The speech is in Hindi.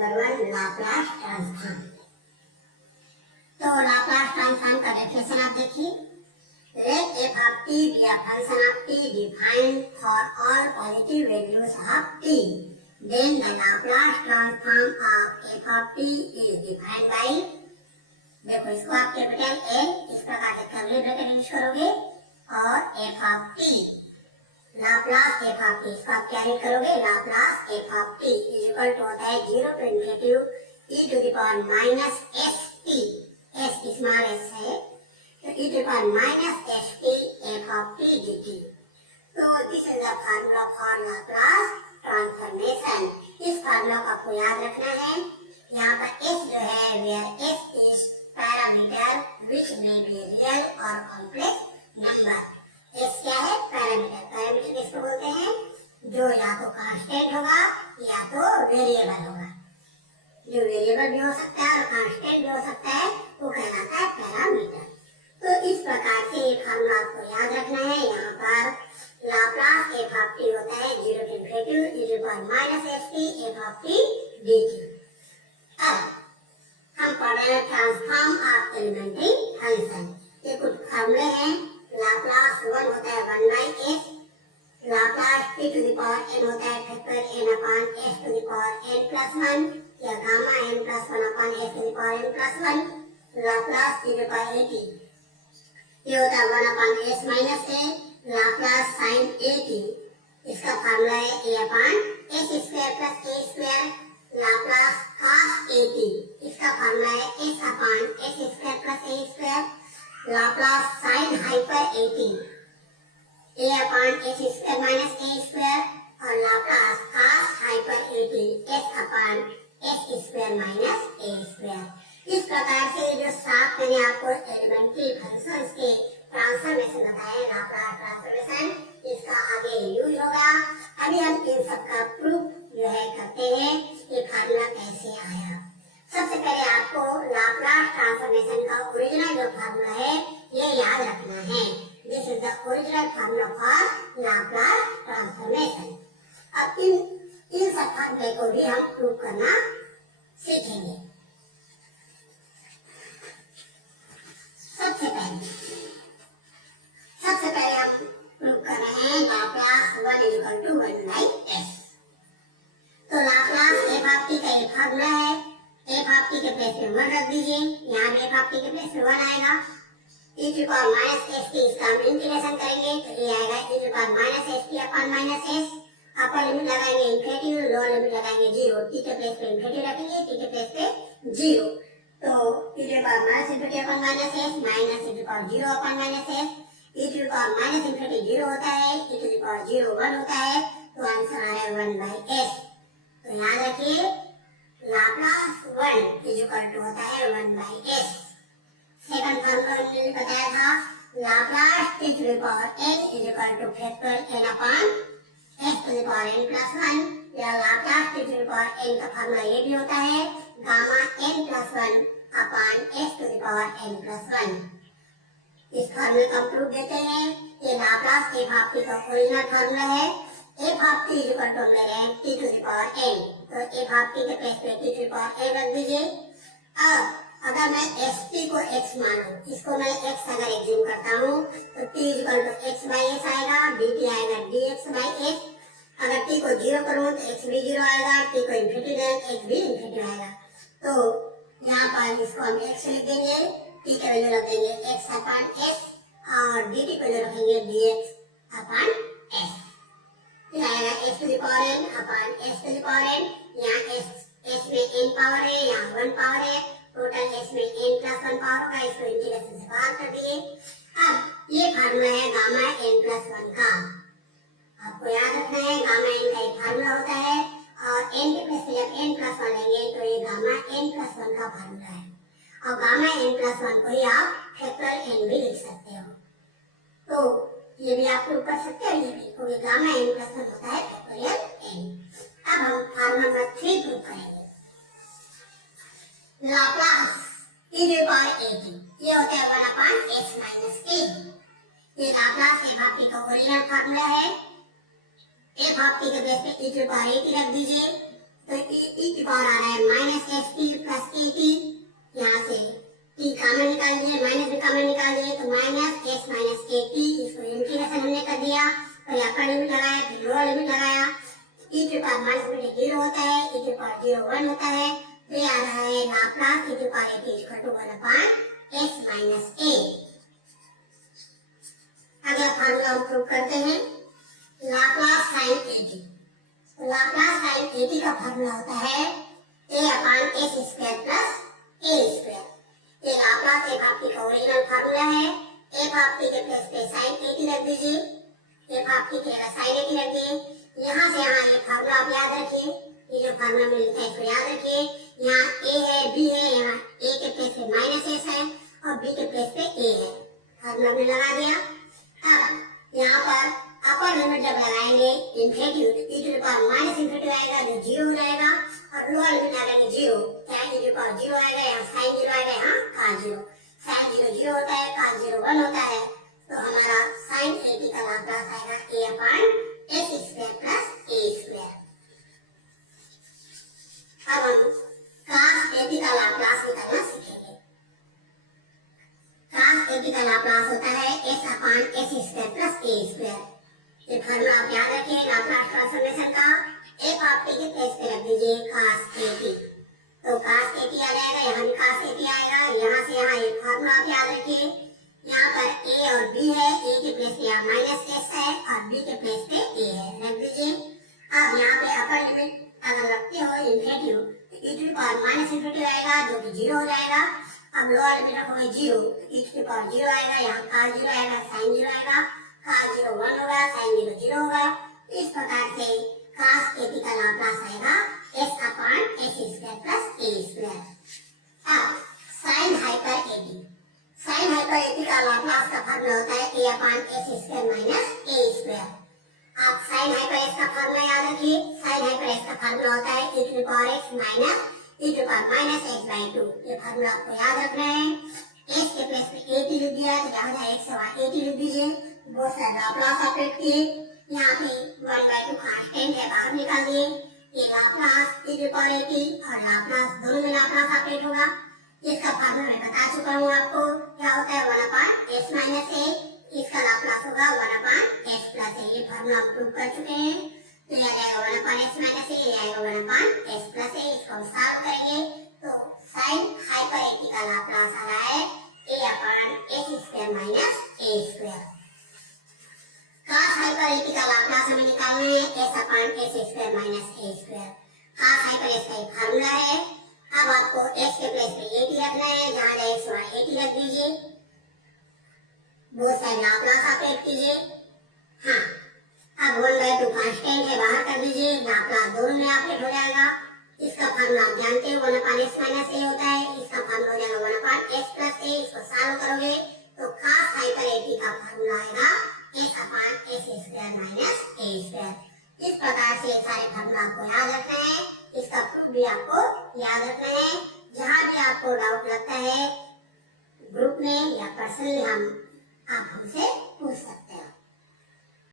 Number 1 Laplace transform. तो लाप्लास ट्रांसफॉर्म का डेफिनेशन आप देखिए, let f of t be a function of t defined for all positive values of t, then the Laplace transform of f of t is defined by, देखो इसको आप कैपिटल L इस प्रकार से कर्ली ब्रैकेट यूज करोगे और f of t Laplace f of t इसको आप क्या रीड करोगे, Laplace f of t is equal to होता है 0 to infinity e to the power minus st, s small s है तो e to the power minus st f of t dt। तो this is the formula for Laplace transformation. इस फार्मूला को आपको याद रखना है। यहाँ पर s जो है where s is parameter which may be real और कॉम्प्लेक्स नंबर। s क्या है, पैरामीटर। पैरामीटर किसको बोलते हैं, जो या तो कांस्टेंट होगा या तो वेरिएबल होगा। जो वेरिएबल भी हो सकता है और कांस्टेंट भी हो सकता है वो कहलाता है पैरामीटर। तो इस प्रकार से ये फार्मूला आपको याद रखना है। यहाँ पर लाप्लास f of t होता है 0 to infinity e to the power minus st f of t dt। अब हम पढ़ रहे हैं ट्रांसफॉर्म ऑफ एलिमेंट्री फंक्शन। ये कुछ फार्मूले हैं। लाप्लास 1 होता है 1 by s, Laplace t to the power n होता है factor n upon s to the power n plus 1 या gamma n plus 1 upon s to the power n plus 1, Laplace e to the power at ये होता है 1 upon s minus a, Laplace sin at इसका फार्मूला है a upon s square plus a square, Laplace cos at इसका फार्मूला है s upon s square plus a square, Laplace sin hyper at a upon s square minus a square और Laplace cos hyper at s upon s square minus a square। इस प्रकार से जो 7 मैंने आपको एलिमेंट्री फंक्शंस के ट्रांसफॉर्मेशन बताए लाप्लास ट्रांसफॉर्मेशन, इसका आगे यूज होगा। अभी हम इन सब का प्रूफ जो है करते हैं ये फार्मूला कैसे आया। सबसे पहले आपको लाप्लास ट्रांसफॉर्मेशन का ओरिजिनल जो फार्मूला है ये याद रखना है। This is the original formula for Laplace transformation. अब इन सब फार्मूले को भी हम प्रूफ करना सीखेंगे। सबसे पहले हम प्रूफ कर रहे हैं Laplace 1 is equal to 1 by s। तो लाप्लास f of t का एक फार्मूला है। f of t के प्लेस पे 1 रख दीजिए, यहाँ भी f of t के प्लेस पे 1 आएगा। e to the power minus st इसका हम इंटीग्रेशन करेंगे तो ये आएगा e to the power minus st upon minus s। Upper limit लगाएंगे इन्फिनिटी, लोअर लिमिट लगाएंगे 0। t के प्लेस पे इन्फिनिटी रखेंगे, t के प्लेस पे 0 तो e to the power minus infinity upon minus s minus e to the power 0 upon minus s, e to the power minus infinity 0 होता है, e to the power 0 1 होता है तो आंसर आ रहा है 1 by s। तो याद रखिए लाप्लास 1 is equal to होता है 1 by s। सेकंड फार्मूला मैंने बताया था Laplace t to the power n is equal to factor n upon s to the power n plus 1 या Laplace t to the power n का फार्मूला ये भी होता है gamma n plus 1 upon s to the power n plus 1। इस फार्मूले का प्रूफ देते हैं। ये लाप्लास f of t का ओरिजिनल फार्मूला है। f of t is equal to ले रहे हैं t to the power n, तो f of t के प्लेस पे t to the power n रख दीजिए। अब अगर मैं st को x मानूं, इसको मैं x अगर एज्यूम करता हूँ तो t is equal to x by s आएगा, dt आएगा dx by s। अगर t को 0 करूँ तो x भी 0 आएगा, t को इन्फिनिटी दें x भी इन्फिनिटी आएगा। तो यहाँ पर इसको हम x लिख देंगे, t का वैल्यू रख देंगे x अपॉन s और dt को वैल्यू रखेंगे dx अपॉन s। फिर आएगा s to the power n upon s to the power n। यहाँ s में n पावर है, यहाँ 1 पावर है, टोटल s में n प्लस 1 पावर होगा। इसको इंटीग्रेशन से बाहर कर दिए। अब ये फार्मूला है गामा n प्लस 1 का। आपको याद रखना है गामा n का एक फार्मूला होता है और n के प्लेस पे जब n प्लस 1 लेंगे तो ये गामा n प्लस 1 का फार्मूला है। और गामा n प्लस 1 को ही आप फैक्टर n भी लिख सकते हो। तो ये भी आप प्रूव कर सकते हो, ये भी, क्योंकि गामा n प्लस 1 होता है फैक्टोरियल n। अब हम फार्मूला नंबर 3 प्रूव करेंगे। Laplace e to the power at ये होता है 1 upon s minus a। ये लाप्लास f of t का ओरिजिनल फार्मूला है। f of t के बेस पे e to the power at रख दीजिए तो e की पावर आ रहा है minus S T plus A T, यहाँ से t कॉमन निकाल दिए, माइनस भी कॉमन निकाल दिए, तो minus S minus A T, इसको इंटीग्रेशन हमने कर दिया और यहाँ पर लिमिट लगाया, फिर लोअर लिमिट लगाया, e की पावर माइनस में 0 होता है, e की पावर 0 1 होता है, तो ये आ रहा है लाप्लास e की power a t equal to 1 upon s minus a. अगला फार्मूला हम प्रूव करते हैं, Laplace sine a t. Laplace sine a t का फार्मूला होता है a upon s square plus a square. ये लाप्लास एफ ऑफ टी का ओरिजिनल फार्मूला है। एफ ऑफ टी के प्लेस पे साइन ए टी रख दीजिए, एफ ऑफ टी की जगह साइन ए टी रख दिए। यहाँ से यहाँ ये फार्मूला आप याद रखिए, ये जो फार्मूला में लिखा है इसको याद रखिए। यहाँ a है, b है, यहाँ a के प्लेस पे माइनस एस है और b के प्लेस पे a है, फार्मूला में लगा दिया। अब यहाँ पर अपर लिमिट जब लगाएंगे infinity e to the power minus infinity आएगा जो 0 हो जाएगा, और लोअर लिमिट लगाएंगे 0, क्या e टू द पावर 0 आएगा, यहाँ साइन 0 आएगा, यहाँ cos 0। साइन 0 0 होता है, cos 0 1 होता है, तो हमारा साइन ए टी का लाप्लास आएगा a upon s square plus a square. अब हम cos ए टी का लाप्लास निकालना सीखेंगे। cos ए टी का लाप्लास होता है s upon s square plus a square. ये फार्मूला आप याद रखिए लाप्लास ट्रांसफॉर्मेशन का। एफ ऑफ टी के प्लेस पे रख दीजिए cos ए टी, तो cos ए टी आ जाएगा, यहाँ भी cos ए टी आएगा। यहाँ से यहाँ ये फार्मूला आप याद रखिए, यहाँ पर a और b है, a के प्लेस पे यहाँ माइनस एस है और b के प्लेस पे a है, रख दीजिए। अब यहाँ पे अपर लिमिट अगर रखते हो इन्फिनिटी तो e to the power minus infinity आएगा जो कि 0 हो जाएगा। अब लोअर लिमिट रखोगे 0, e टू द पावर 0 आएगा, यहाँ cos 0 आएगा, sin 0 आएगा, cos 0 1 होगा, sin 0 0 होगा। इस प्रकार से cos ए टी का लाप्लास आएगा s upon s square plus a square. अब sin hyper a t, sin hyper a t का लाप्लास का फार्मूला होता है a upon s square minus a square. आप sin हाइपर एस का फार्मूला याद रखिए, sin हाइपर एस का फार्मूला होता है e to the power x minus e to the power minus x by 2। ये फार्मूला आपको याद रखना है। s के प्लेस पे a टी लिख दिया तो यहाँ जहाँ x है a टी लिख दीजिए, बहुत सारा लाप्लास ऑपरेट किए, यहाँ पे 1 बाई 2 कांस्टेंट है बाहर निकाल दिए, ये Laplace e to the power a T और लाप्लास दोनों में लाप्लास ऑपरेट होगा। इसका फार्मूला मैं बता चुका हूँ आपको, क्या होता है 1 अपॉन s माइनस a, इसका लाप्लास होगा 1 अपॉन s प्लस a। ये फार्मूला आप प्रूव कर चुके हैं, तो यह जाएगा 1 अपॉन s माइनस a, ये आएगा 1 अपॉन s प्लस a। इसको हम सॉल्व करेंगे तो sin हाइपर ए टी का लाप्लास आ रहा है a upon s square minus a square. cos hyper a t का लाप्लास हमें निकालना है s upon s square minus a square. cos hyper s का एक फार्मूला है। अब आपको s के प्लेस पे a टी रखना है, जहाँ जहाँ x वहाँ a टी रख दीजिए, बहुत सारे लाप्लास ऑपरेट कीजिए। हाँ, अब 1 बाई 2 कांस्टेंट है बाहर कर दीजिए, लाप्लास दोनों में ऑपरेट हो जाएगा। इसका फार्मूला आप जानते हो 1 अपॉन s माइनस a होता है, इसका फार्मूला हो जाएगा 1 अपॉन s प्लस a। इसको सॉल्व करोगे तो cos हाइपर ए टी का फार्मूला आएगा s upon s square minus a square. इस प्रकार से सारे फार्मूला आपको याद रखना है, इसका प्रूफ भी आपको याद रखना है। जहाँ भी आपको डाउट लगता है ग्रुप में या पर्सनली आप हमसे पूछ सकते हैं।